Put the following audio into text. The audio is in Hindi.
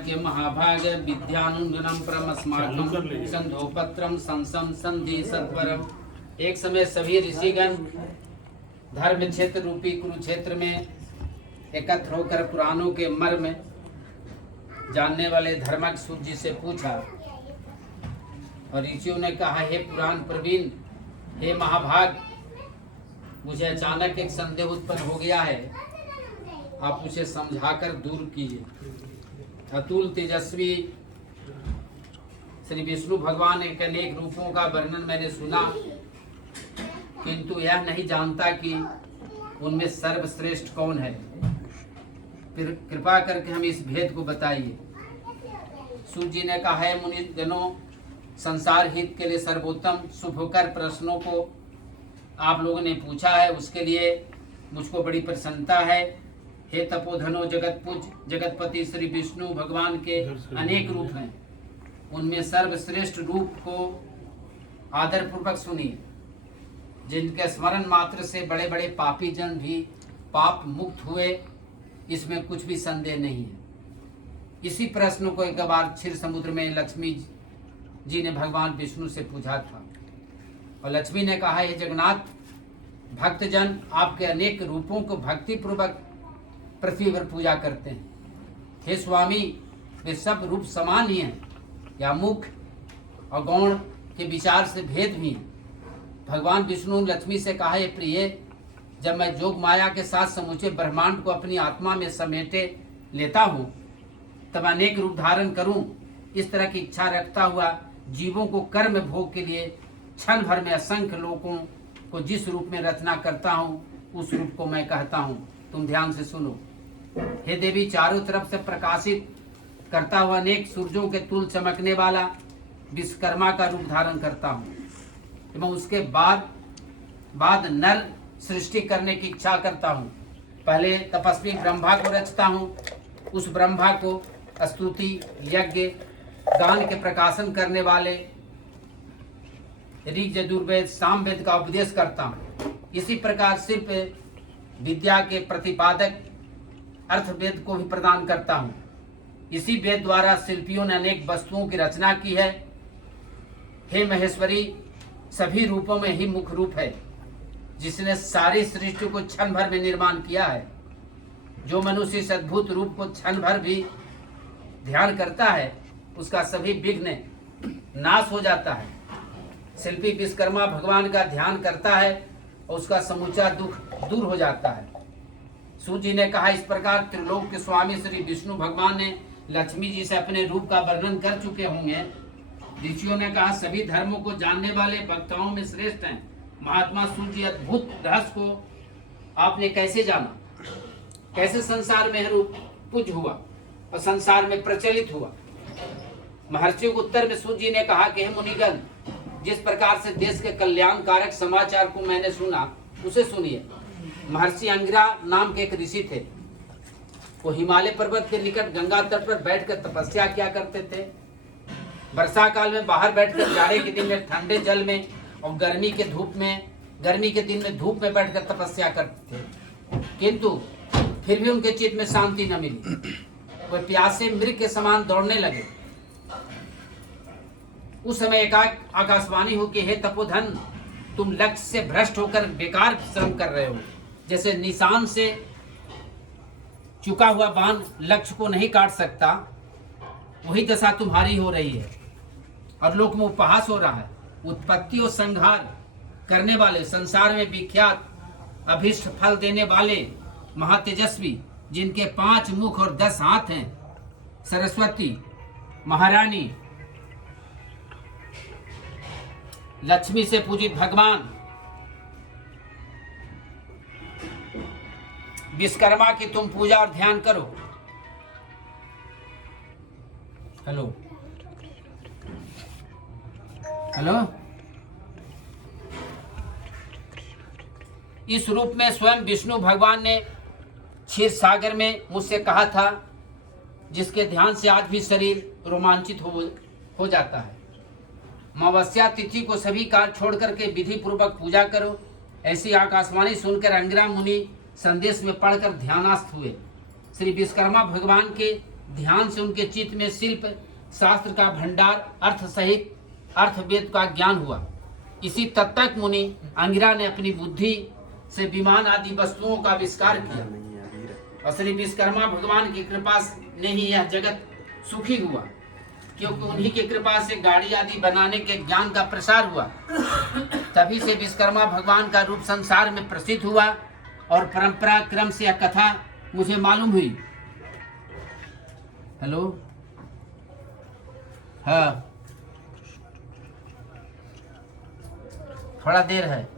के महाभाग विद्यानुगुणम परमस्माकं संधोपत्रम संसम संधि सत्वरम। एक समय सभी ऋषिगण धर्म क्षेत्र रूपी कुरुक्षेत्र में एकत्र होकर पुराणों के मर्म जानने वाले धर्मज्ञ सूत जी से पूछा, और ऋषियों ने कहा, हे पुराण प्रवीण, हे महाभाग, मुझे अचानक एक संदेह उत्पन्न हो गया है, आप उसे समझाकर दूर कीजिए। अतुल तेजस्वी श्री विष्णु भगवान के अनेक रूपों का वर्णन मैंने सुना, किंतु यह नहीं जानता कि उनमें सर्वश्रेष्ठ कौन है। फिर कृपा करके हम इस भेद को बताइए। सूत जी ने कहा है, मुनिगणों, संसार हित के लिए सर्वोत्तम शुभकर प्रश्नों को आप लोगों ने पूछा है, उसके लिए मुझको बड़ी प्रसन्नता है। हे तपोधनो, जगतपुज जगतपति श्री विष्णु भगवान के अनेक रूप हैं, उनमें सर्वश्रेष्ठ रूप को आदर पूर्वक सुनिए, जिनके स्मरण मात्र से बड़े बड़े पापी जन भी पाप मुक्त हुए, इसमें कुछ भी संदेह नहीं है। इसी प्रश्न को एक बार क्षीर समुद्र में लक्ष्मी जी ने भगवान विष्णु से पूछा था, और लक्ष्मी ने कहा, हे जगन्नाथ, भक्तजन आपके अनेक रूपों को भक्ति पूर्वक पृथ्वी पर पूजा करते हैं। हे स्वामी, वे सब रूप समान ही हैं या मुख और गौण के विचार से भेद भी हैं। भगवान विष्णु ने लक्ष्मी से कहा, हे प्रिय, जब मैं जोग माया के साथ समूचे ब्रह्मांड को अपनी आत्मा में समेटे लेता हूँ, तब अनेक रूप धारण करूँ, इस तरह की इच्छा रखता हुआ जीवों को कर्म भोग के लिए क्षण भर में असंख्य लोगों को जिस रूप में रचना करता हूँ, उस रूप को मैं कहता हूँ। तुम ध्यान से सुनो। हे देवी, चारों तरफ से प्रकाशित करता हुआ अनेक सूर्यों के तुल चमकने वाला विश्वकर्मा का रूप धारण करता हूँ, एवं उसके बाद नर सृष्टि करने की इच्छा करता हूँ। पहले तपस्वी ब्रह्मा को रचता हूँ, उस ब्रह्मा को स्तुति, यज्ञ, गान के प्रकाशन करने वाले ऋग, यजुर्वेद, सामवेद का उपदेश करता हूँ। इसी प्रकार सिर्फ विद्या के प्रतिपादक अर्थवेद को भी प्रदान करता हूँ। इसी वेद द्वारा शिल्पियों ने अनेक वस्तुओं की रचना की है। हे महेश्वरी, सभी रूपों में ही मुख्य रूप है, जिसने सारी सृष्टि को क्षण भर में निर्माण किया है। जो मनुष्य इस अद्भुत रूप को क्षण भर भी ध्यान करता है, उसका सभी विघ्न नाश हो जाता है। शिल्पी विश्वकर्मा भगवान का ध्यान करता है और उसका समूचा दुख दूर हो जाता है। सूत जी ने कहा, इस प्रकार त्रिलोक के स्वामी श्री विष्णु भगवान ने लक्ष्मी जी से अपने रूप का वर्णन कर चुके होंगे। ऋषियों ने कहा, सभी धर्मों को जानने वाले वक्ताओं में श्रेष्ठ हैं। महात्मा सूत जी, अद्भुत रहस्य को आपने कैसे जाना? कैसे संसार में रूप पूज हुआ और संसार में प्रचलित हुआ? महर्षियों को उत्तर में सूत जी ने कहा कि हे मुनिगण, जिस प्रकार से देश के कल्याणकारक समाचार को मैंने सुना, उसे सुनिए। महर्षि अंगिरा नाम के एक ऋषि थे। वो हिमालय पर्वत के निकट गंगा तट पर बैठकर तपस्या किया करते थे। वर्षा काल में बाहर बैठकर, जाड़े के दिन में ठंडे जल में, और गर्मी के दिन में धूप में बैठकर तपस्या करते थे। किंतु फिर भी उनके चित्त में शांति न मिली। वे प्यासे मृग के समान दौड़ने लगे। उस समय एकाएक आकाशवाणी हो कि हे तपोधन, तुम लक्ष्य से भ्रष्ट होकर बेकार श्रम कर रहे हो। जैसे निशान से चुका हुआ बाण लक्ष्य को नहीं काट सकता, वही दशा तुम्हारी हो रही है और लोक में उपहास हो रहा है। उत्पत्ति और संहार करने वाले, संसार में विख्यात, अभीष्ट फल देने वाले, महातेजस्वी, जिनके 5 मुख और 10 हाथ हैं, सरस्वती महारानी, लक्ष्मी से पूजित भगवान विश्वकर्मा की तुम पूजा और ध्यान करो। हेलो हेलो इस रूप में स्वयं विष्णु भगवान ने क्षीर सागर में मुझसे कहा था, जिसके ध्यान से आज भी शरीर रोमांचित हो जाता है। अमावस्या तिथि को सभी कार्य छोड़ करके विधि पूर्वक पूजा करो। ऐसी आकाशवाणी सुनकर अंगिरा मुनि संदेश में पढ़कर ध्यानास्थ हुए। श्री विश्वकर्मा भगवान के ध्यान से उनके चित्त में शिल्प शास्त्र का भंडार अर्थ सहित अर्थवेद का ज्ञान हुआ। इसी तत्तक मुनि अंगिरा ने अपनी बुद्धि से विमान आदि वस्तुओं का आविष्कार किया और श्री विश्वकर्मा भगवान की कृपा ने ही यह जगत सुखी हुआ, क्योंकि उन्हीं की कृपा से गाड़ी आदि बनाने के ज्ञान का प्रसार हुआ। तभी से विश्वकर्मा भगवान का रूप संसार में प्रसिद्ध हुआ और परंपरा क्रम से यह कथा मुझे मालूम हुई। हेलो, हाँ, थोड़ा देर है।